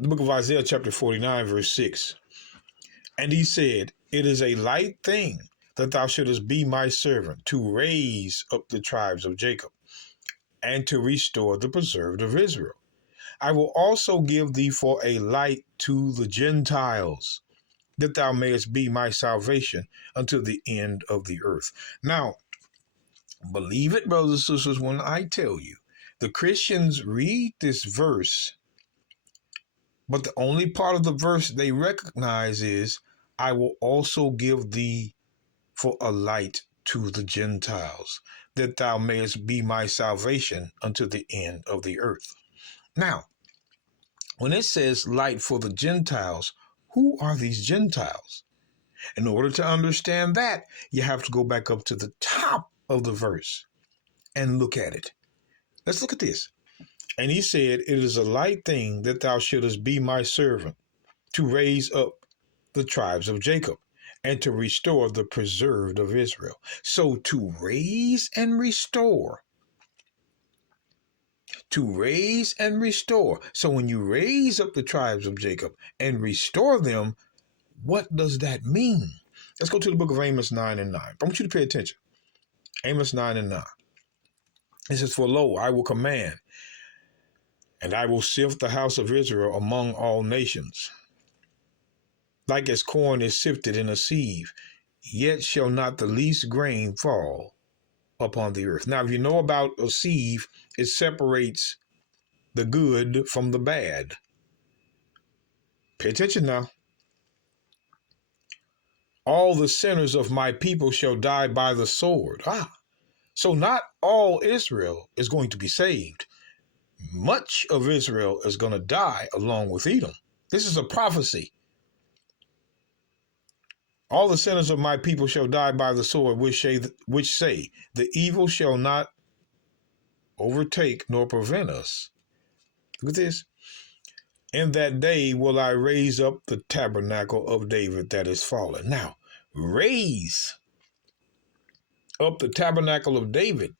The book of Isaiah chapter 49 verse 6. And he said, it is a light thing that thou shouldest be my servant to raise up the tribes of Jacob and to restore the preserved of Israel. I will also give thee for a light to the Gentiles, that thou mayest be my salvation unto the end of the earth. Now, believe it, brothers and sisters, when I tell you, the Christians read this verse, but the only part of the verse they recognize is, I will also give thee for a light to the Gentiles, that thou mayest be my salvation unto the end of the earth. Now, when it says light for the Gentiles, who are these Gentiles? In order to understand that, you have to go back up to the top of the verse and look at it. Let's look at this. And he said, it is a light thing that thou shouldest be my servant to raise up the tribes of Jacob and to restore the preserved of Israel. So to raise and restore. To raise and restore. So when you raise up the tribes of Jacob and restore them, what does that mean? Let's go to the book of Amos 9 and 9. I want you to pay attention. Amos 9 and 9. It says, for lo, I will command, and I will sift the house of Israel among all nations. Like as corn is sifted in a sieve, yet shall not the least grain fall upon the earth. Now, if you know about a sieve, it separates the good from the bad. Pay attention now. All the sinners of my people shall die by the sword. So not all Israel is going to be saved. Much of Israel is going to die along with Edom. This is a prophecy. All the sinners of my people shall die by the sword, which say, the evil shall not overtake nor prevent us. Look at this. In that day will I raise up the tabernacle of David that is fallen. Now, raise up the tabernacle of David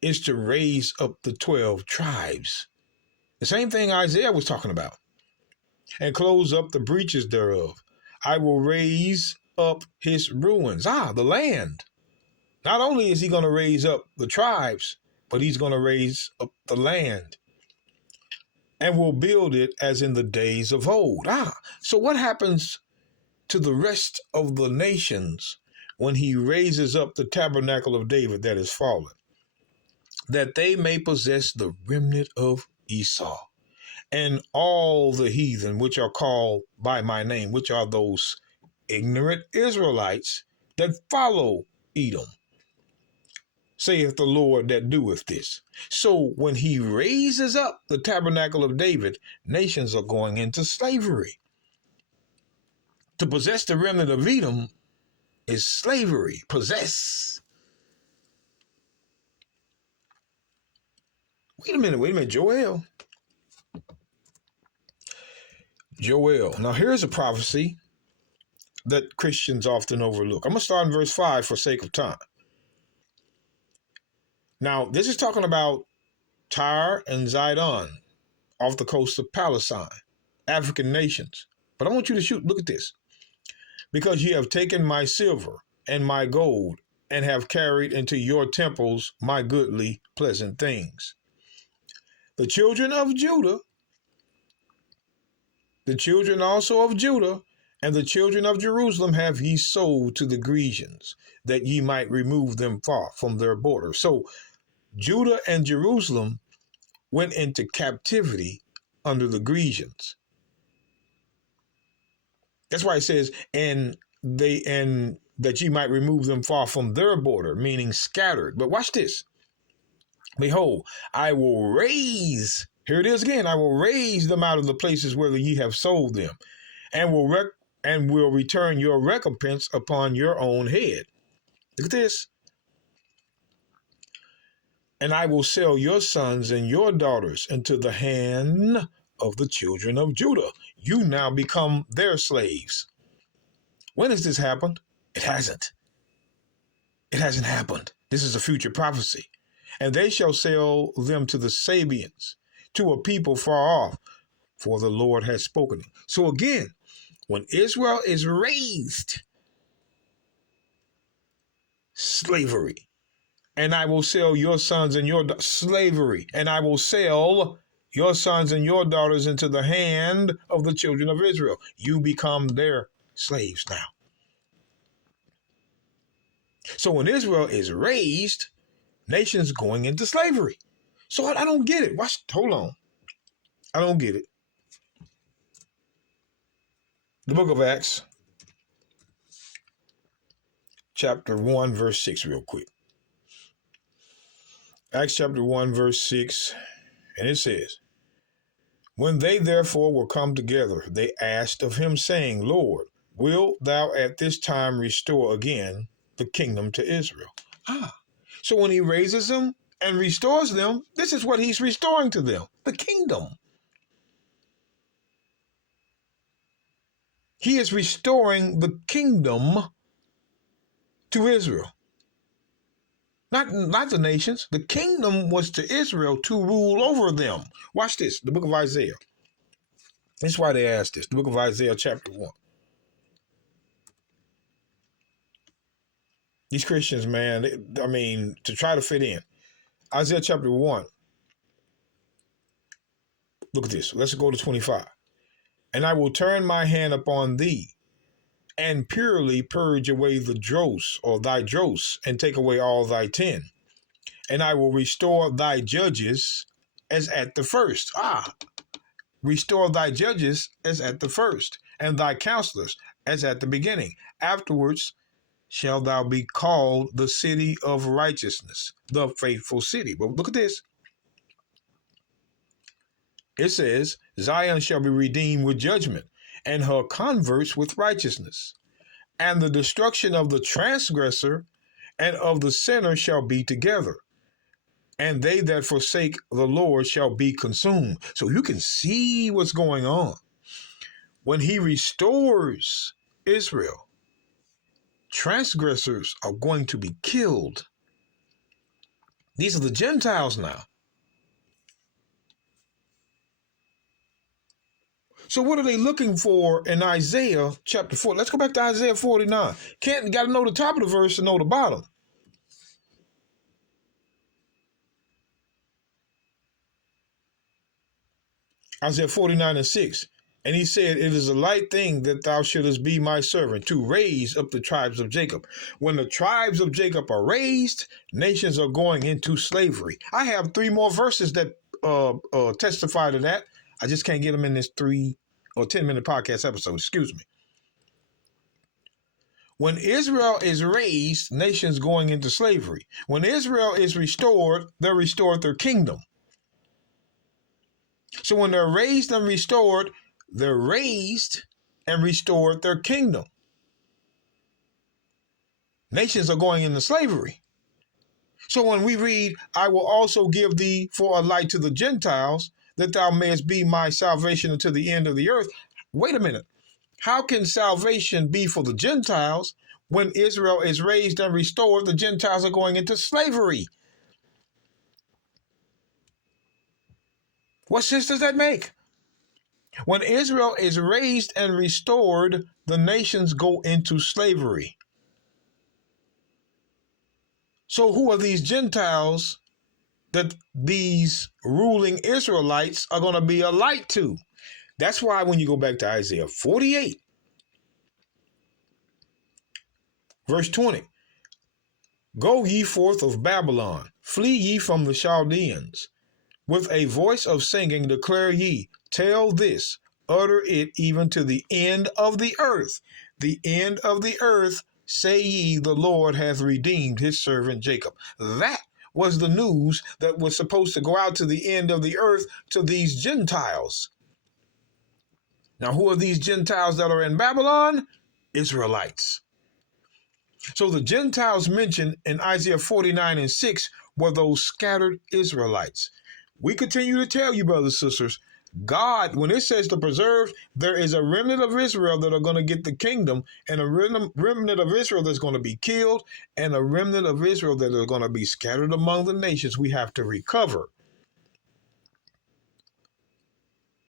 is to raise up the 12 tribes. The same thing Isaiah was talking about. And close up the breaches thereof. I will raise up his ruins. The land. Not only is he going to raise up the tribes, but he's going to raise up the land. And will build it as in the days of old. So what happens to the rest of the nations when he raises up the tabernacle of David that is fallen? That they may possess the remnant of Esau and all the heathen which are called by my name, which are those ignorant Israelites that follow Edom, saith the Lord that doeth this. So when he raises up the tabernacle of David, nations are going into slavery. To possess the remnant of Edom is slavery. Possess. Wait a minute, Joel. Now here's a prophecy that Christians often overlook. I'm going to start in verse 5 for sake of time. Now, this is talking about Tyre and Zidon off the coast of Palestine, African nations. But I want you to look at this. Because ye have taken my silver and my gold and have carried into your temples my goodly pleasant things. The children of Judah, the children also of Judah, and the children of Jerusalem have ye sold to the Grecians, that ye might remove them far from their border. So Judah and Jerusalem went into captivity under the Grecians. That's why it says, and that ye might remove them far from their border, meaning scattered. But watch this. Behold, I will raise, here it is again, I will raise them out of the places where ye have sold them, and will return your recompense upon your own head. Look at this. And I will sell your sons and your daughters into the hand of the children of Judah. You now become their slaves. When has this happened? It hasn't. It hasn't happened. This is a future prophecy. And they shall sell them to the Sabians, to a people far off, for the Lord has spoken it. So again, when Israel is raised, slavery, and I will sell your sons and your slavery, and I will sell your sons and your daughters into the hand of the children of Israel. You become their slaves now. So when Israel is raised, nations going into slavery. So I don't get it. Hold on. I don't get it. The book of Acts, chapter 1, verse 6, real quick. Acts chapter 1, verse 6, and it says, when they therefore were come together, they asked of him, saying, Lord, wilt thou at this time restore again the kingdom to Israel? So when he raises them and restores them, this is what he's restoring to them, the kingdom. He is restoring the kingdom to Israel. Not the nations. The kingdom was to Israel to rule over them. Watch this, the book of Isaiah. That's why they asked this, the book of Isaiah chapter 1. These Christians, man, to try to fit in. Isaiah chapter 1. Look at this. Let's go to 25. And I will turn my hand upon thee, and purely purge away the dross, or thy dross, and take away all thy tin. And I will restore thy judges as at the first. Restore thy judges as at the first, and thy counselors as at the beginning. Afterwards shall thou be called the city of righteousness, the faithful city. But look at this. It says, Zion shall be redeemed with judgment, and her converts with righteousness. And the destruction of the transgressor and of the sinner shall be together. And they that forsake the Lord shall be consumed. So you can see what's going on. When he restores Israel, transgressors are going to be killed. These are the Gentiles now. So what are they looking for in Isaiah chapter 4? Let's go back to Isaiah 49. Got to know the top of the verse to know the bottom. Isaiah 49 and 6. And he said, it is a light thing that thou shouldest be my servant, to raise up the tribes of Jacob. When the tribes of Jacob are raised, nations are going into slavery. I have 3 more verses that testify to that. I just can't get them in this 3 or 10-minute podcast episode. Excuse me. When Israel is raised, nations going into slavery. When Israel is restored, they're restored their kingdom. So when they're raised and restored, they're raised and restored their kingdom. Nations are going into slavery. So when we read, I will also give thee for a light to the Gentiles, that thou mayest be my salvation unto the end of the earth. Wait a minute. How can salvation be for the Gentiles when Israel is raised and restored? The Gentiles are going into slavery. What sense does that make? When Israel is raised and restored, the nations go into slavery. So who are these Gentiles that these ruling Israelites are going to be a light to? That's why when you go back to Isaiah 48, verse 20, go ye forth of Babylon, flee ye from the Chaldeans. With a voice of singing declare ye, tell this, utter it even to the end of the earth. The end of the earth, say ye, the Lord hath redeemed his servant Jacob. That was the news that was supposed to go out to the end of the earth to these Gentiles. Now, who are these Gentiles that are in Babylon? Israelites. So the Gentiles mentioned in Isaiah 49 and 6 were those scattered Israelites. We continue to tell you, brothers and sisters, God, when it says to preserve, there is a remnant of Israel that are going to get the kingdom, and a remnant of Israel that's going to be killed, and a remnant of Israel that are going to be scattered among the nations. We have to recover